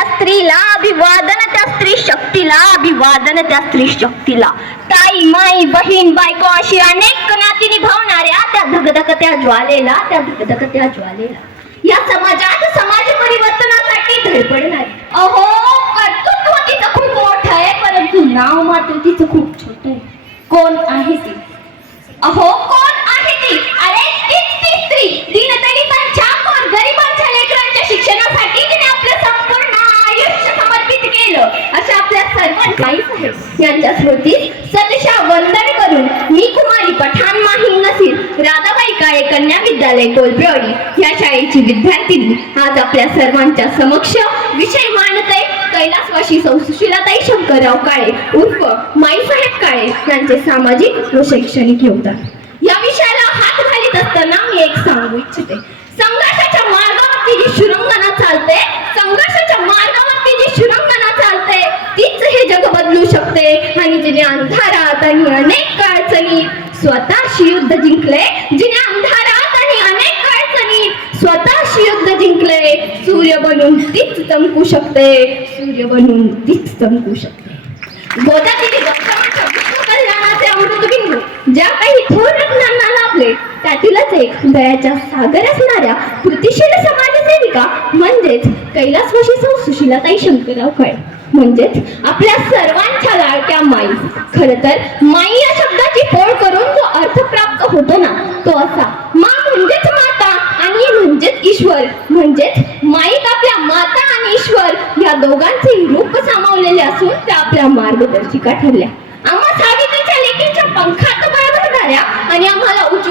त्या स्त्रीला अभिवादन त्या स्त्री शक्तीला अभिवादन त्या स्त्री शक्तीला. ताई माई बहीण बायको अशी अनेक नाती निभावणाऱ्या त्या धगधगत्या ज्वालेला त्या धगधगत्या ज्वालेला. या समाजात समाज परिवर्तनासाठी धडपडणारी अहो कर्तृत्व तिचं खूप मोठं आहे परंतु नाव मात्र तिचं खूप यांच्या स्मृती सदशा वंदन करून मी कुमारी पठाण माही नसीर राधाबाई काळे कन्या विद्यालय कोलप्रेवाडी या शाळेची विद्यार्थिनी. आज आपल्या सर्वांच्या समक्ष विषय मांडते कैलासवाशी सौ सुशीलाताई शंकरराव काळे उर्फ माईसाहेब काळे यांचे सामाजिक व शैक्षणिक योगदान. या विषयाला हात घालीत असताना मी एक सांगू इच्छिते. संघर्षाच्या शकते. आणि जिने अंधारात आणि अनेक अडचणीत स्वतःशी युद्ध जिंकले. जिने अंधारात आणि अनेक अडचणीत स्वतःशी युद्ध जिंकले. सूर्य बनून तीच चमकू शकते. सूर्य बनून तीच चमकू शकते. गोदावरी गौतमाच्या अमृतबिंदू ज्या काही थोर रत्नांना लाभले त्यातीलच एक दयाच्या सागर असणाऱ्या कृतिशील समाजसेविका म्हणजेच कैलासवासी सौ सुशीलाताई शंकरराव काळे. म्हणजेच आपल्या सर्वांच्या लाडक्या माई. खर तर माई या शब्दाची पोळ करून जो अर्थ प्राप्त होतो ना तो असा मा म्हणजेच माता आणि म्हणजेच ईश्वर. म्हणजेच माईत आपल्या माता आणि ईश्वर या दोघांचे रूप सामावलेले असून त्या आपल्या मार्गदर्शिका ठरल्या.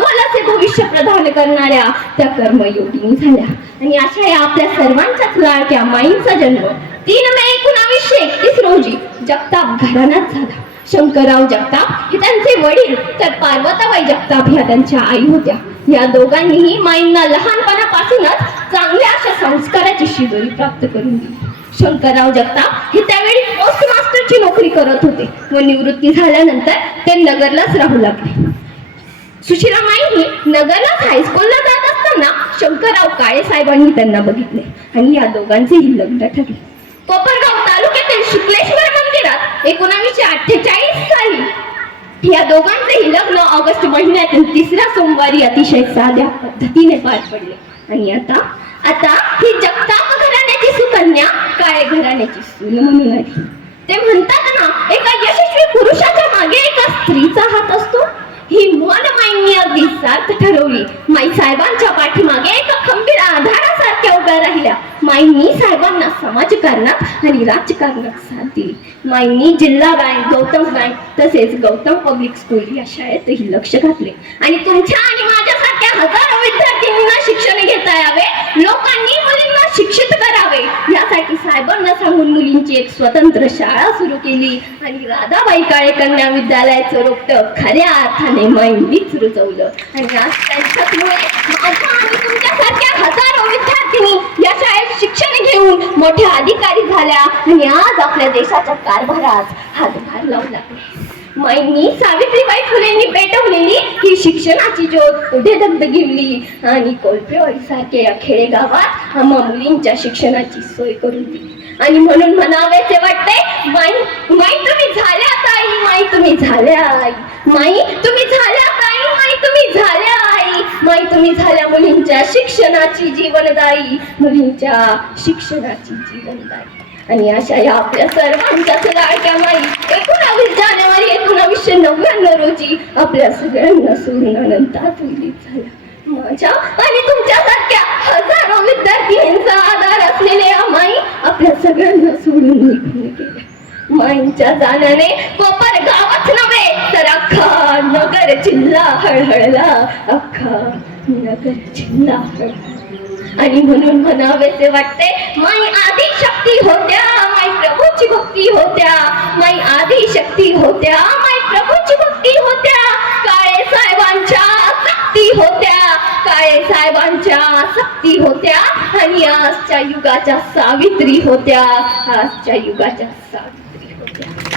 आम्हाला भविष्य प्रदान करणाऱ्या त्या कर्मयोगिनी झाल्या आणि अशा या आपल्या सर्वांच्याच लाडक्या माईंचा जन्म तीन मे एकोणावीसशे एकतीस रोजी जगताप घराण्यात झाला. शंकरराव जगताप हे त्यांचे वडील तर पार्वताबाई जगताप ह्या त्यांच्या आई होत्या. या दोघांनीही माईंना लहानपणापासूनच चांगल्या अशा संस्काराची शिदोरी प्राप्त करून दिली. शंकरराव जगताप हे त्यावेळी पोस्ट मास्टरची नोकरी करत होते व निवृत्ती झाल्यानंतर ते नगरलाच राहू लागले. सुशिलामाई ही नगरलाच हायस्कूलला जात असताना शंकरराव काळे साहेबांनी त्यांना बघितले आणि या दोघांचेही लग्न ठरले. कोपरगाव तालुक्यातील शुक्लेश्वर मंदिरात एकोणावीसशे अठ्ठेचाळीस साली या दोघांचेही लग्न ऑगस्ट महिन्यातील तिसऱ्या सोमवारी अतिशय साध्या पद्धतीने पार पडले. आणि आता आता ही जगताप घराण्याची सुकन्या काळे घराण्याची सून म्हणून आली. ते म्हणतात ना एका यशस्वी पुरुषाच्या मागे एका स्त्रीचा हात असतो. माईंनी ठरवली. माई साहेबांच्या पाठीमागे एका खंबीर आधारासारख्या उभ्या राहिल्या. माईंनी साहेबांना समाजकारणात आणि राजकारणात साथ दिली. माईंनी जिल्हा बँक गौतम बँक तसेच गौतम पब्लिक स्कूल या शाळेतही लक्ष घातले. आणि तुमच्या आणि माझ्यासारख्या हजारो विद्यार्थ्यांना शिक्षण घेता यावे लोकांनी यासाठी साहेबांना सांगून मुलींची एक स्वतंत्र शाळा सुरू केली. आणि राधाबाई काळे कन्या विद्यालयाचं रोपट खऱ्या अर्थाने मैंदीच रुजवलं. आणि आज त्यांच्यामुळे माझ्या आणि तुमच्यासारख्या हजारो विद्यार्थिनी या शाळेत शिक्षण घेऊन मोठ्या अधिकारी झाल्या. आणि आज आपल्या देशाच्या कारभारात हातभार लावू लागले माईंनी सावित्रीबाई फुलेंनी पेटवलेली ही शिक्षणाची ज्योत पुढे धगधगिवली आणि कोलपेवाडी सारख्या या खेडेगावात आम्हा मुलींच्या शिक्षणाची सोय करून दिली. आणि म्हणून म्हणावेसे वाटते माई माई तुम्ही झाल्या ताई माई तुम्ही झाल्या आई. माई तुम्ही झाल्या ताई माई तुम्ही झाल्या आई. माई तुम्ही झाल्या मुलींच्या शिक्षणाची जीवनदायी मुलींच्या शिक्षणाची जीवनदायी. आणि अशा या आपल्या सर्वांच्याच लाडक्या माई एकोणावीस जानेवारी एकोणावीसशे नव्याण्णव रोजी आपल्या सगळ्यांना सोडून अनंतात विलीत माझ्या आणि तुमच्यासारख्या हजारो विद्यार्थ्यांचा आधार असलेल्या या माई आपल्या सगळ्यांना सोडून निघून गेल्या. माईंच्या जाण्याने कोपर गावच नव्हे तर अख्खा नगर जिल्हा हळहळला. अख्खा नगर जिल्हा हळहळ आणि म्हणून म्हणावेसे वाटते माई आदी शक्ती होत्या माई प्रभूची भक्ती होत्या माई आदी शक्ती होत्या माई प्रभूची भक्ती होत्या काळे साहेबांच्या शक्ती होत्या काळे साहेबांच्या शक्ती होत्या आणि आजच्या युगाच्या सावित्री होत्या आजच्या युगाच्या सावित्री होत्या.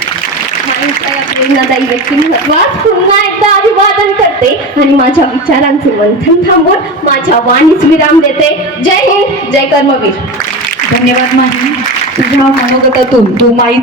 प्रेरणादायी व्यक्तिमत्वास पुन्हा एकदा अभिवादन करते आणि माझ्या विचारांचे मंथन थांबून माझ्या वाणीस विराम देते जय हिंद जय कर्मवीर धन्यवाद माही. तुझ्या मनोगतातून तू माई